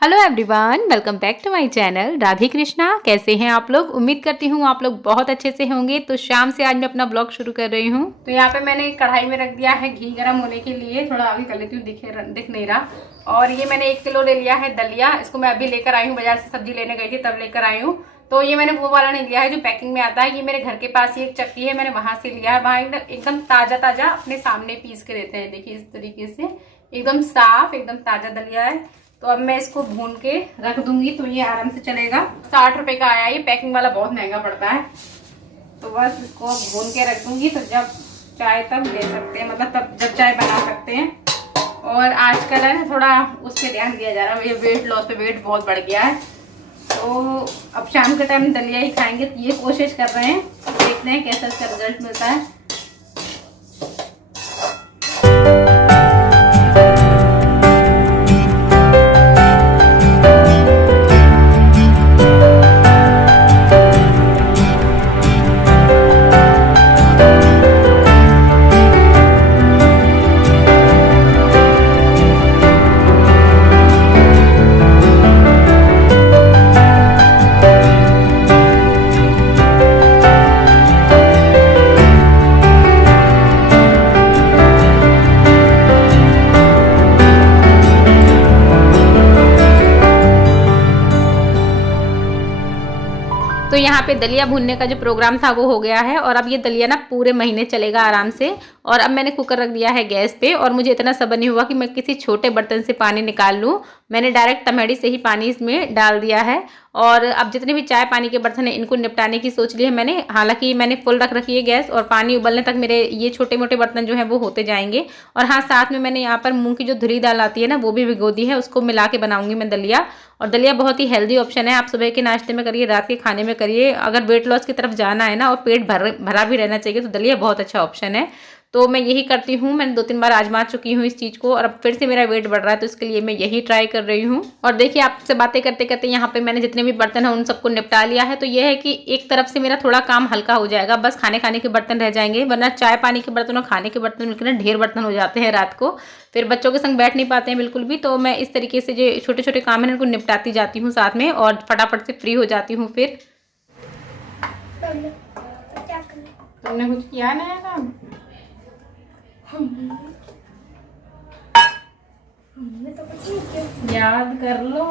Hello everyone, welcome back to my channel Radhe Krishna. कैसे हैं आप लोग? उम्मीद करती हूँ आप लोग बहुत अच्छे से होंगे। तो शाम से आज मैं अपना ब्लॉग शुरू कर रही हूँ। तो यहाँ पे मैंने कढ़ाई में रख दिया है घी गर्म होने के लिए। थोड़ा आगे कर लेती हूँ, दिख नहीं रहा। और ये मैंने 1 किलो ले लिया है दलिया। इसको मैं अभी लेकर आई हूँ, बाजार से सब्जी लेने गई थी तब लेकर आई हूँ। तो ये मैंने वो वाला नहीं लिया है जो पैकिंग में आता है। ये मेरे घर के पास ही एक चक्की है, मैंने वहां से लिया है। वहाँ एकदम ताजा ताजा अपने सामने पीस के देते हैं। देखिए इस तरीके से एकदम साफ, एकदम ताजा दलिया है। तो अब मैं इसको भून के रख दूंगी तो ये आराम से चलेगा। 60 रुपए का आया, ये पैकिंग वाला बहुत महंगा पड़ता है। तो बस इसको भून के रख दूंगी, तो जब चाय तब ले सकते हैं, मतलब तब जब चाय बना सकते हैं। और आजकल है ना थोड़ा उस पर ध्यान दिया जा रहा है, ये वेट लॉस पे वेट बहुत बढ़ गया है। तो अब शाम के टाइम दलिया ही खाएंगे, तो ये कोशिश कर रहे हैं। देखते हैं कैसा इसका रिजल्ट मिलता है। तो यहाँ पे दलिया भूनने का जो प्रोग्राम था वो हो गया है। और अब ये दलिया ना पूरे महीने चलेगा आराम से। और अब मैंने कुकर रख दिया है गैस पे। और मुझे इतना सब्र नहीं हुआ कि मैं किसी छोटे बर्तन से पानी निकाल लूँ। मैंने डायरेक्ट तमेड़ी से ही पानी इसमें डाल दिया है। और अब जितने भी चाय पानी के बर्तन हैं इनको निपटाने की सोच ली है मैंने। हालांकि मैंने फुल रख रखी है गैस, और पानी उबलने तक मेरे ये छोटे मोटे बर्तन जो है वो होते जाएंगे। और हाँ, साथ में मैंने यहाँ पर मूंग की जो धुली दाल आती है ना वो भी भिगो दी है, उसको मिला के बनाऊंगी मैं दलिया। और दलिया बहुत ही हेल्दी ऑप्शन है। आप सुबह के नाश्ते में करिए, रात के खाने में करिए। अगर वेट लॉस की तरफ जाना है ना और पेट भरा भी रहना चाहिए तो दलिया बहुत अच्छा ऑप्शन है। तो मैं यही करती हूँ। मैंने 2-3 बार आजमा चुकी हूँ इस चीज़ को, और अब फिर से मेरा वेट बढ़ रहा है तो इसके लिए मैं यही ट्राई कर रही हूँ। और देखिए आपसे बातें करते करते यहाँ पे मैंने जितने भी बर्तन हैं उन सबको निपटा लिया है। तो ये है कि एक तरफ से मेरा थोड़ा काम हल्का हो जाएगा, बस खाने के बर्तन रह जाएंगे। वरना चाय पानी के बर्तन और खाने के बर्तन मिलकर ना ढेर बर्तन हो जाते हैं रात को। फिर बच्चों के संग बैठ नहीं पाते हैं बिल्कुल भी। तो मैं इस तरीके से जो छोटे छोटे काम है उनको निपटाती जाती हूँ साथ में, और फटाफट से फ्री हो जाती हूँ। फिर तुमने कुछ किया नया काम? याद कर लो।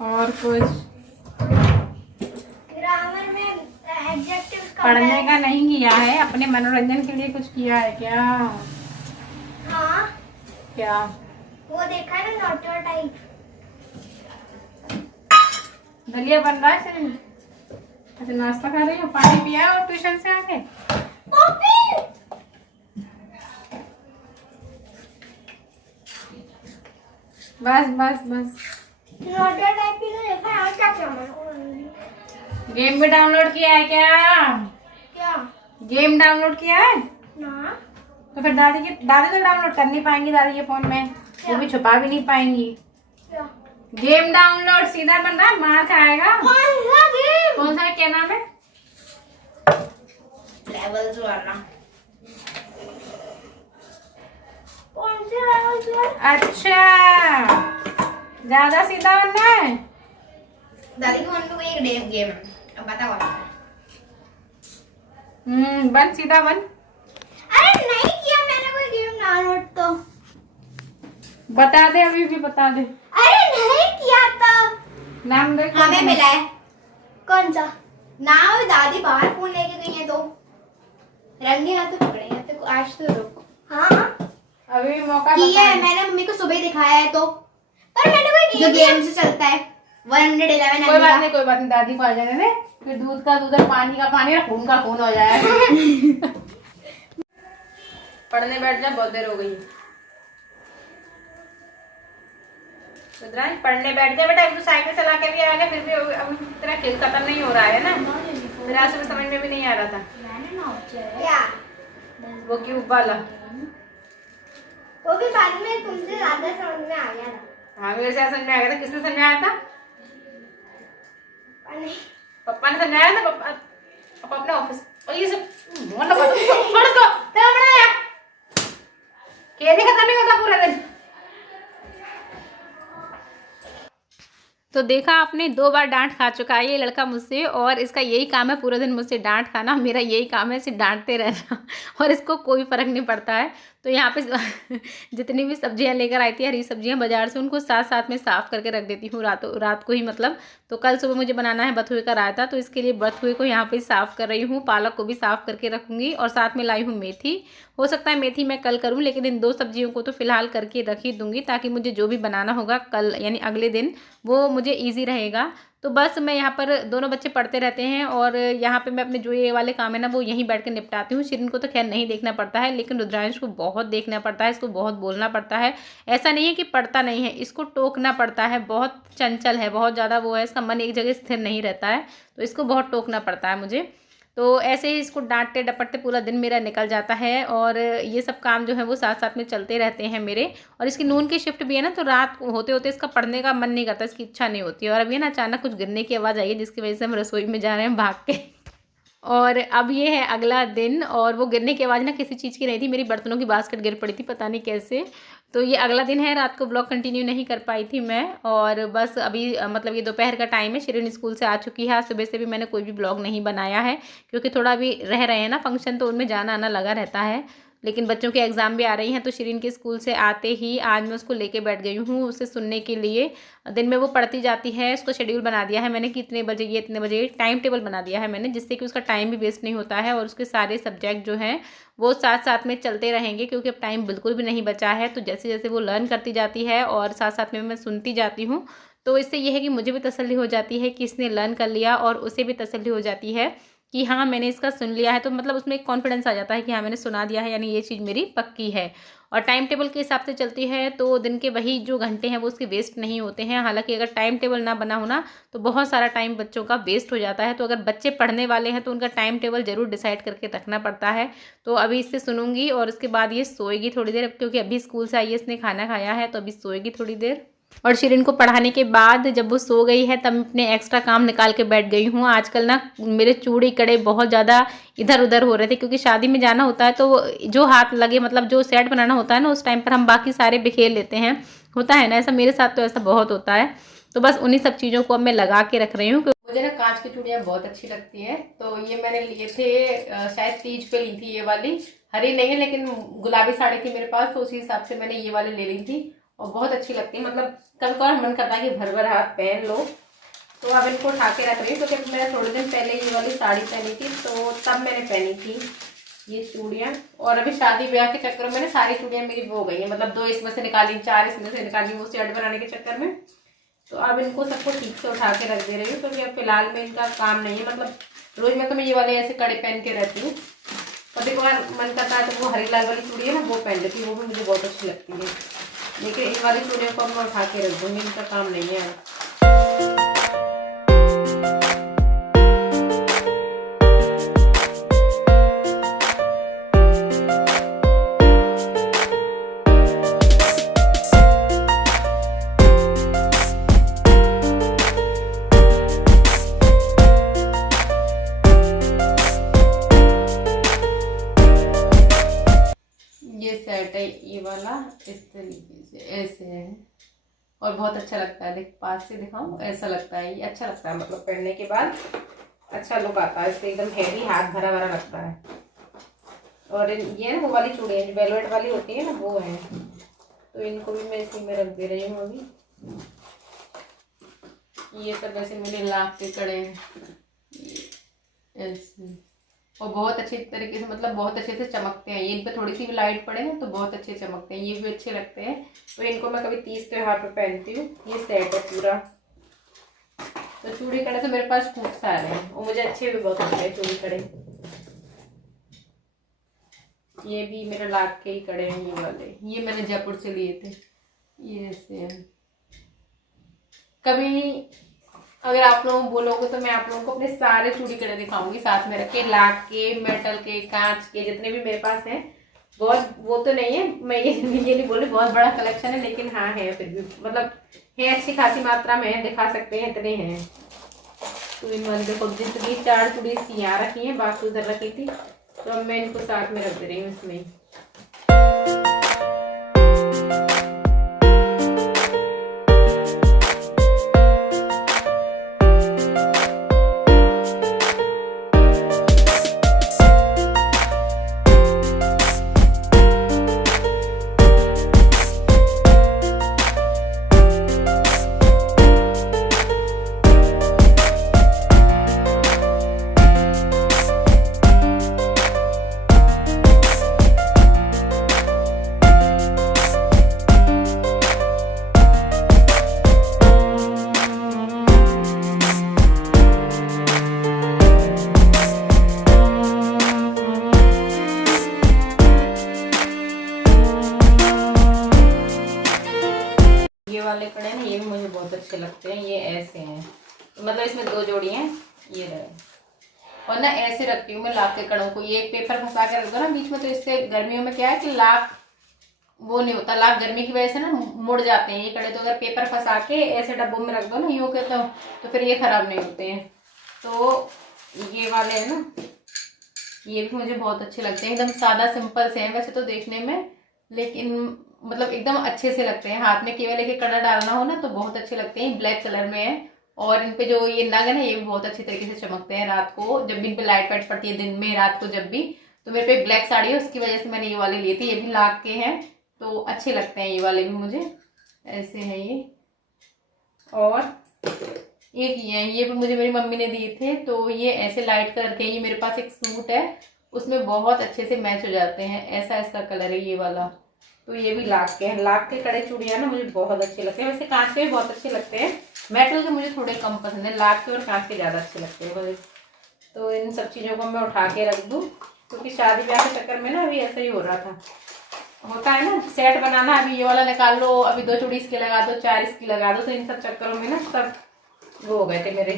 और कुछ ग्रामर में एडजेक्टिव्स पढ़ने का नहीं किया है, अपने मनोरंजन के लिए कुछ किया है क्या? हाँ, क्या? वो देखा है ना, नॉट योर टाइप। दलिया बन रहा है। अच्छा, नाश्ता खा रही हो, पानी पिया और ट्यूशन से आके? बस बस बस। नॉट योर टाइप भी तो देखा है, और क्या क्या मैंने गेम भी डाउनलोड किया है क्या? क्या गेम डाउनलोड किया है? ना। तो फिर दादी तो डाउनलोड कर नहीं पाएंगी दादी के फोन में, वो भी छुपा भी नहीं पाएंगी। क्या गेम डाउनलोड सीधा बन रहा, मार खाएगा। कौन सा गेम? कौन सा है, क्या नाम है? लेवल्स वाला। कौन से लेवल्स वाला? अच्छा, ज्यादा सीधा बनना है। दादी के फोन में कोई एक गेम है, अब पता होगा। बन सीधा बन। अरे नहीं किया मैंने कोई गेम डाउनलोड तो। बता दे, अभी भी बता दे। अरे नहीं किया तो। नाम दे। हमें मिला है। कौन सा नाम? दादी बाहर फोन लेके गई है तो रंगे हाथ पकड़े हैं, तो आज तो रुक। हाँ अभी भी मौका किया है, बता दे। मैंने मम्मी को सुबह ही दिखाया है तो। पर मैंने कोई जो गेम से चलता है 111। कोई बात नहीं, कोई बात नहीं, दादी को आ जाने दे। फिर दूध का दूध और पानी का पानी और खून का खून हो जाएगा। पढ़ने बैठ जा, बहुत देर हो गई। रुद्रांश पढ़ने बैठ जा बेटा। अभी तो साइकिल चला के भी आ गया, फिर भी अभी तेरा खेल खत्म नहीं हो रहा है ना। मेरा सुबह समझ में भी नहीं आ रहा था क्या वो क्यों वाला। वो भी बाद में तुमसे ज्यादा समझ में आ गया था। हाँ, मेरे से समझ में आ गया था। किसने समझाया था? पापा ने समझाया था। पापा अपने ऑफिस, और ये सब तो देखा आपने, 2 बार डांट खा चुका है ये लड़का मुझसे, और इसका यही काम है पूरे दिन मुझसे डांट खाना। मेरा यही काम है इसे डांटते रहना और इसको कोई फ़र्क नहीं पड़ता है। तो यहाँ पे जितनी भी सब्जियां लेकर आई थी, हरी सब्जियां बाजार से, उनको साथ साथ में साफ़ करके रख देती हूँ रात को ही मतलब। तो कल सुबह मुझे बनाना है बथुए का रायता, तो इसके लिए बथुए को यहाँ पे साफ़ कर रही हूँ, पालक को भी साफ़ करके रखूँगी, और साथ में लाई हूँ मेथी। हो सकता है मेथी मैं कल करूँ, लेकिन इन 2 सब्जियों को तो फ़िलहाल करके रख ही दूँगी, ताकि मुझे जो भी बनाना होगा कल यानी अगले दिन वो मुझे ईज़ी रहेगा। तो बस मैं यहाँ पर, दोनों बच्चे पढ़ते रहते हैं, और यहाँ पे मैं अपने जो ये वाले काम है ना वो यहीं बैठ कर निपटाती हूँ। शिरीन को तो खैर नहीं देखना पड़ता है, लेकिन रुद्रांश को बहुत देखना पड़ता है, इसको बहुत बोलना पड़ता है। ऐसा नहीं है कि पढ़ता नहीं है, इसको टोकना पड़ता है। बहुत चंचल है, बहुत ज़्यादा वो है, इसका मन एक जगह स्थिर नहीं रहता है, तो इसको बहुत टोकना पड़ता है मुझे। तो ऐसे ही इसको डांटते डपटते पूरा दिन मेरा निकल जाता है, और ये सब काम जो है वो साथ साथ में चलते रहते हैं मेरे। और इसकी नून की शिफ्ट भी है ना, तो रात को होते होते इसका पढ़ने का मन नहीं करता, इसकी इच्छा नहीं होती है। और अभी ना अचानक कुछ गिरने की आवाज़ आई है, जिसकी वजह से हम रसोई में जा रहे हैं भाग के। और अब ये है अगला दिन, और वो गिरने की आवाज़ ना किसी चीज़ की नहीं थी, मेरी बर्तनों की बास्केट गिर पड़ी थी, पता नहीं कैसे। तो ये अगला दिन है, रात को ब्लॉग कंटिन्यू नहीं कर पाई थी मैं। और बस अभी मतलब ये दोपहर का टाइम है, शिरीन स्कूल से आ चुकी है। आज सुबह से भी मैंने कोई भी ब्लॉग नहीं बनाया है, क्योंकि थोड़ा अभी रह रहे हैं ना फंक्शन, तो उनमें जाना आना लगा रहता है। लेकिन बच्चों के एग्ज़ाम भी आ रही हैं, तो शिरीन के स्कूल से आते ही आज मैं उसको लेके बैठ गई हूँ उसे सुनने के लिए। दिन में वो पढ़ती जाती है, उसको शेड्यूल बना दिया है मैंने कि इतने बजे ये, इतने बजे, टाइम टेबल बना दिया है मैंने, जिससे कि उसका टाइम भी वेस्ट नहीं होता है, और उसके सारे सब्जेक्ट जो हैं वो साथ साथ में चलते रहेंगे, क्योंकि अब टाइम बिल्कुल भी नहीं बचा है। तो जैसे जैसे वो लर्न करती जाती है और साथ साथ में मैं सुनती जाती हूँ, तो इससे ये है कि मुझे भी तसल्ली हो जाती है कि इसने लर्न कर लिया, और उसे भी तसल्ली हो जाती है कि हाँ मैंने इसका सुन लिया है। तो मतलब उसमें एक कॉन्फिडेंस आ जाता है कि हाँ मैंने सुना दिया है, यानी ये चीज़ मेरी पक्की है। और टाइम टेबल के हिसाब से चलती है, तो दिन के वही जो घंटे हैं वो उसके वेस्ट नहीं होते हैं। हालांकि अगर टाइम टेबल ना बना हो ना, तो बहुत सारा टाइम बच्चों का वेस्ट हो जाता है। तो अगर बच्चे पढ़ने वाले हैं तो उनका टाइम टेबल ज़रूर डिसाइड करके रखना पड़ता है। तो अभी इससे सुनूंगी, और उसके बाद ये सोएगी थोड़ी देर, क्योंकि अभी स्कूल से आई है, इसने खाना खाया है, तो अभी सोएगी थोड़ी देर। और शिरीन को पढ़ाने के बाद जब वो सो गई है, तब मैं अपने एक्स्ट्रा काम निकाल के बैठ गई हूँ। आजकल ना मेरे चूड़ी कड़े बहुत ज़्यादा इधर उधर हो रहे थे, क्योंकि शादी में जाना होता है, तो जो हाथ लगे, मतलब जो सेट बनाना होता है ना, उस टाइम पर हम बाकी सारे बिखेर लेते हैं। होता है ना ऐसा, मेरे साथ तो ऐसा बहुत होता है। तो बस उन्हीं सब चीज़ों को अब मैं लगा के रख रही हूँ। मुझे ना कांच की चूड़ियाँ बहुत अच्छी लगती हैं, तो ये मैंने लिए थे, शायद तीज पे ली थी ये वाली। हरी नहीं है, लेकिन गुलाबी साड़ी थी मेरे पास, तो उसी हिसाब से मैंने ये वाली ले ली थी, और बहुत अच्छी लगती है। मतलब कभी कभार मन करता है कि भर भर हाथ पहन लो। तो अब इनको उठा के रख रही हूँ, क्योंकि मैंने थोड़े दिन पहले ये वाली साड़ी पहनी थी, तो तब मैंने पहनी थी ये चूड़ियाँ। और अभी शादी ब्याह के चक्कर में ना सारी चूड़ियाँ मेरी वो हो गई हैं, मतलब 2 इसमें से निकाली, 4 इसमें से निकाली, वो सेट बनाने के चक्कर में। तो अब इनको सबको ठीक से उठा के रख दे रही हूँ, क्योंकि अब फिलहाल में इनका काम नहीं है। मतलब रोज में तो मैं ये वाले ऐसे कड़े पहन के रहती हूँ, और देखो मन करता है तो वो हरी लाल वाली चूड़ी है ना, वो पहन लेती हूँ, वो भी मुझे बहुत अच्छी लगती है। लेकिन इन वाली चूड़ियों को मैं उठा के रख दूँगी, इनका काम नहीं है। ये सेट है ये वाला, इस तरीके से ऐसे है, और बहुत अच्छा लगता है। देख पास से दिखाऊं, ऐसा लगता है, ये अच्छा लगता है, मतलब पहनने के बाद अच्छा लुक आता है इससे, एकदम हैवी, हाथ भरा भरा लगता है। और ये ना वो वाली चूड़ियाँ जो वेलवेट वाली होती है ना, वो है, तो इनको भी मैं इसी में रख दे रही हूँ अभी। ये सब वैसे मेरे लाख के कड़े हैं ऐसे, और बहुत अच्छे तरीके से, मतलब बहुत अच्छे से चमकते हैं ये। इन पे थोड़ी सी भी लाइट पड़े ना तो बहुत अच्छे चमकते हैं, ये भी अच्छे लगते हैं। तो इनको मैं कभी 30 त्योहार पे पहनती हूँ। ये सेट है पूरा। तो चूड़ी कड़े तो मेरे पास खूब सारे हैं, और मुझे अच्छे भी बहुत लगते हैं चूड़ी कड़े। ये भी मेरे लाख के ही कड़े हैं ये वाले, ये मैंने जयपुर से लिए थे। ये ऐसे हैं। कभी अगर आप लोग बोलोगे तो मैं आप लोगों को अपने सारे चूड़ी कड़े दिखाऊंगी साथ में रखे, लाख के, मेटल के, कांच के, जितने भी मेरे पास हैं। बहुत वो तो नहीं है, मैं ये नहीं बोली बहुत बड़ा कलेक्शन है, लेकिन हाँ है, फिर भी मतलब है, अच्छी खासी मात्रा में है, दिखा सकते हैं, इतने हैं। तो इन वाली देखो, जितनी 4 चूड़ी यहाँ रखी है, बाकी उधर रखी थी, तो अब मैं इनको साथ में रख दे रही हूँ इसमें। वाले कड़े हैं ना, ये भी मुझे बहुत अच्छे लगते हैं। ये ऐसे हैं, मतलब इसमें 2 जोड़ी हैं, ये रहे। और ना ऐसे रखती हूँ मैं लाख के कड़ों को, ये पेपर फंसा के रख दो ना बीच में, तो इससे गर्मियों में क्या है कि लाख वो नहीं होता, लाख गर्मी की वजह से ना मुड़ जाते हैं ये कड़े। तो अगर पेपर फंसा के ऐसे डब्बों में रख दो ना यूँ के, तो फिर ये खराब नहीं होते हैं। तो ये वाले है ना, ये भी मुझे बहुत अच्छे लगते हैं, एकदम सादा सिंपल से हैं वैसे तो देखने में, लेकिन मतलब एकदम अच्छे से लगते हैं। हाथ में केवल एक कलर डालना हो ना तो बहुत अच्छे लगते हैं। ब्लैक कलर में है, और इन पे जो ये नग है ना, ये भी बहुत अच्छे तरीके से चमकते हैं रात को, जब भी इन पे लाइट वाइट पड़ती है दिन में रात को जब भी। तो मेरे पे ब्लैक साड़ी है, उसकी वजह से मैंने ये वाले लिए थे। ये भी लाख के हैं, तो अच्छे लगते हैं ये वाले भी मुझे। ऐसे हैं ये। और एक ये भी मुझे मेरी मम्मी ने दिए थे, तो ये ऐसे लाइट कलर के। ये मेरे पास एक सूट है, उसमें बहुत अच्छे से मैच हो जाते हैं, ऐसा इसका कलर है ये वाला। तो ये भी लाख के हैं। लाख के कड़े चूड़ियाँ ना मुझे बहुत अच्छे लगते हैं, वैसे कांच के भी बहुत अच्छे लगते हैं, मेटल के मुझे थोड़े कम पसंद है, लाख के और कांच के ज़्यादा अच्छे लगते हैं मुझे। तो इन सब चीज़ों को मैं उठा के रख दूँ, क्योंकि शादी ब्याह के चक्कर में ना अभी ऐसा ही हो रहा था, होता है ना सेट बनाना, अभी ये वाला निकाल लो, अभी 2 चूड़ी इसकी लगा दो, 4 इसकी लगा दो, तो इन सब चक्करों में ना सब वो हो गए थे मेरे।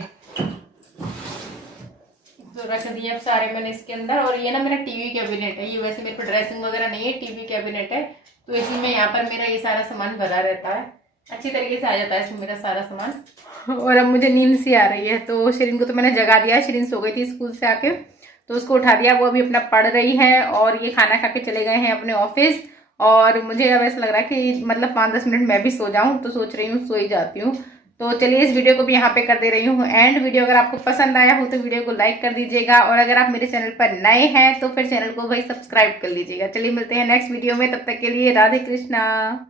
तो रख दिए अब सारे मैंने इसके अंदर। और ये ना मेरा टीवी कैबिनेट है, ये वैसे मेरे पे ड्रेसिंग वगैरह नहीं है, टीवी कैबिनेट है, तो इसमें यहाँ पर मेरा ये सारा सामान भरा रहता है, अच्छी तरीके से आ जाता है इसमें मेरा सारा सामान। और अब मुझे नींद सी आ रही है, तो शरीन को तो मैंने जगा दिया है। शरीन सो गई थी स्कूल से आके, तो उसको उठा दिया, वो अभी अपना पढ़ रही है, और ये खाना खा के चले गए हैं अपने ऑफिस। और मुझे अब ऐसा लग रहा है कि मतलब 5-10 मिनट मैं भी सो जाऊं, तो सोच रही हूँ सो ही जाती हूँ। तो चलिए इस वीडियो को भी यहाँ पे कर दे रही हूँ एंड। वीडियो अगर आपको पसंद आया हो तो वीडियो को लाइक कर दीजिएगा, और अगर आप मेरे चैनल पर नए हैं तो फिर चैनल को भाई सब्सक्राइब कर लीजिएगा। चलिए मिलते हैं नेक्स्ट वीडियो में, तब तक के लिए राधे कृष्णा।